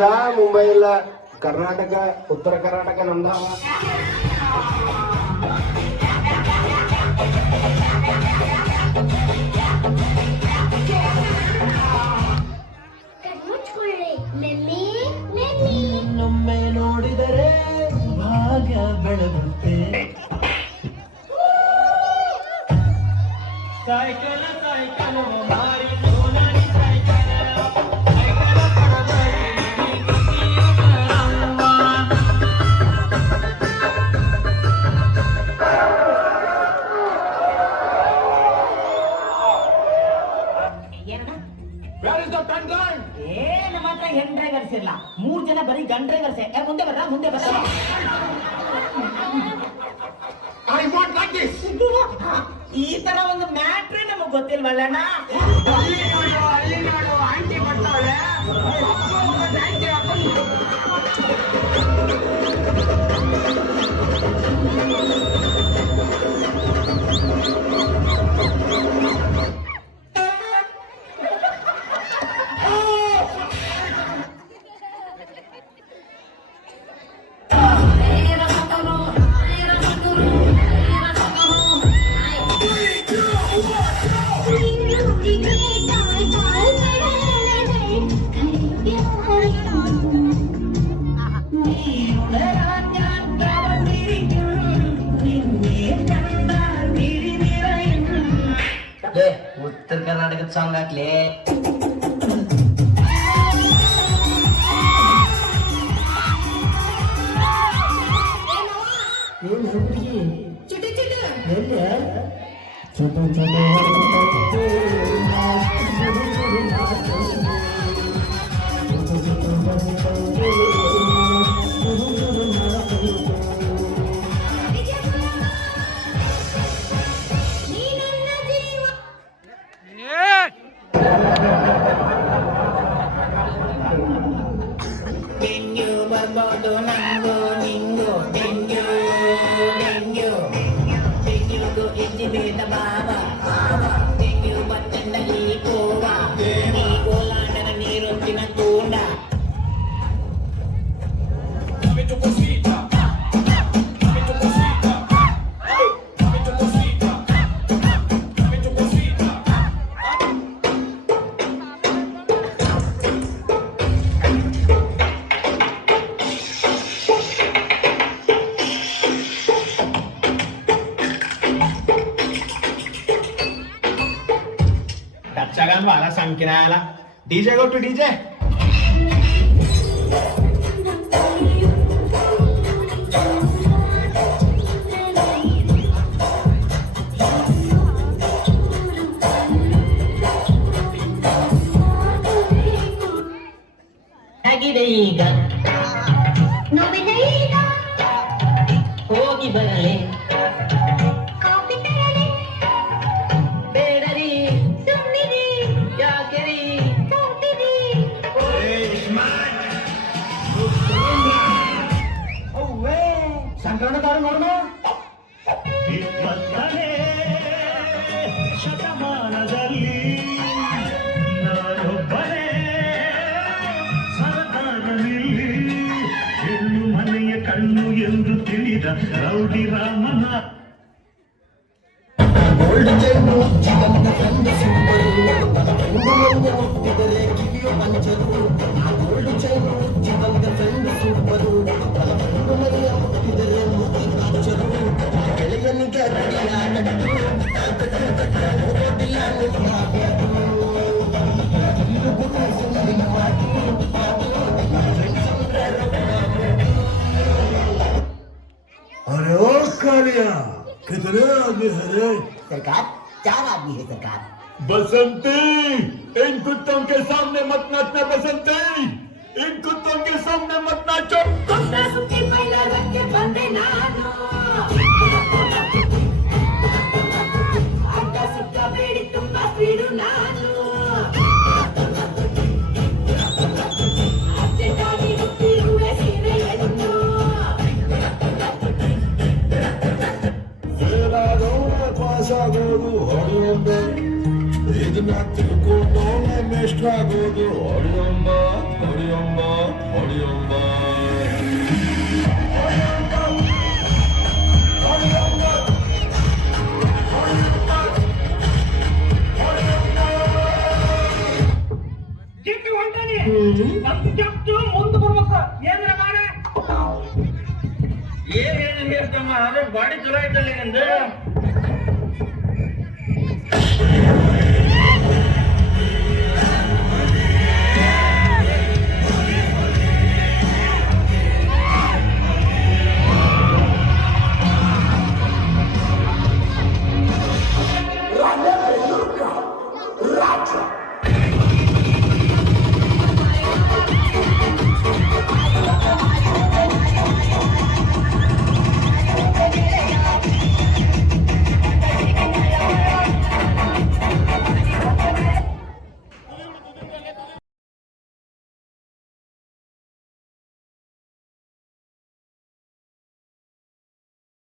ಇಲ್ಲ, ಮುಂಬೈ ಇಲ್ಲ, ಕರ್ನಾಟಕ, ಉತ್ತರ ಕರ್ನಾಟಕ ನಮ್ದಾವ. ನಮ್ಮೆ ನೋಡಿದರೆ ಭಾಗ್ಯ ಬೆಳಗುತ್ತೆ. ಸೈಕಲ್ ಸೈಕಲ್ ಮಾರಿ ಸೋನಾರಿ ಸೈಕಲ್ ಸೈಕಲ್ ಪಡಬಾರಿ ನಮ್ಮ ಹತ್ರ ಹೆಣ್ ಡ್ರೈವರ್ಸ್ ಇಲ್ಲ, 3 ಜನ ಬರೀ ಗನ್ ಡ್ರೈವರ್ಸ್. ಮುಂದೆ ಬರ್ರ, ಮುಂದೆ ಬರ್ರ. ಈ ತರ ಒಂದು ಮ್ಯಾಟ್ರೇ ನಮಗ್ ಗೊತ್ತಿಲ್ವಲ್ಲಣ್ಣ. ಆಂಟಿ ಬರ್ತಾವಳೆ. ಉತ್ತರ ಕರ್ನಾಟಕದ ಸಾಂಗ್ ಹಾಕ್ಲಿ. ಏನ್ ಹುಡುಗಿ ಎಲ್ಲಿ ಚುಟು ಚುಟು ಡೆಂಗ್ಯೂ ಬರ್ಬೋದು ನಂಗು ನಿಂಗು. ಡೆಂಗ್ಯೂ ಡೆಂಗ್ಯೂ ಡೆಂಗ್ಯೂಗೂ ಎದ್ದಿಬೇಡ ಬಾವ. ಡೆಂಗ್ಯೂ ಬಟ್ಟೆಂದಲ್ಲಿ ಕೋವ, ನೀ ಗೋಲಾಂಡನ ನೀರೊತ್ತಿನ ತೂಂಡ. Tachagan wala sangkinala. DJ go to DJ. ಹೇಗಿದೆ ಈಗ ನೋವಿನ ಈಗ ಹೋಗಿ ಬರಲಿ ಕಾಫಿ ತರಲಿ ಬೇಡರಿ ಸುಮ್ಮನಿರಿ ಯಾಕೆರಿ ಕೂತಿರಿ ಸಂಕ್ರಮಣದಾರು ನೋಡೋಣ. ಶತಮಾನದಲ್ಲಿ ನಾನೊಬ್ಬನೇ ಸರದಾರನಿಲ್ಲಿ ಹೆಣ್ಣು ಮನೆಯ ಕಣ್ಣು ಎಂದು ತಿಳಿದ ರೌಡಿ ರಾಮನ अरे ओ कालिया कितने आदमी है रे? सरकार 4 आदमी है सरकार. बसंती इन कुत्तों के सामने मत नाचना. बसंती इन कुत्तों के सामने मत नाचो. सुखी महिला रख के बंदे नानो अड्डा सुक्का बेड़ी ತುಂಬಾ ಸ್ಪೀಡು ನಾನು ಅಚ್ಚೆಟಾಗಿ ಹುಟ್ಟಿರುವೆ ಸೀರೆಯನ್ನು ಸೇನಾದವರ ಪಾಸಾಗೋದು ಹೊಡೆಯೊಂದು ಈಗ ಇದನ್ನ ತಿಳ್ಕೊಂಡವನೇ ಮೇಷ್ಟ್ರ ಆಗೋದು. ಹೊಡಿಯೊಂಬ ಹೊಡಿಯೊಂಬ ಹೊಡಿಯೊಂಬ. ಜಿಪ್ಪಿ ಹೊಂಟಾನಿ ನಮ್ ಕೆಟ್ಟು ಮುಂದೆ ಬರ್ಬೇಕ ಏನ್ರ ಮಾಡ ಏನ್ ಹೇಳ್ತಮ್ಮ ಅದೇ ಬಾಡಿ ಚಲೋ ಐತಲ್ಲ ನಿಂದು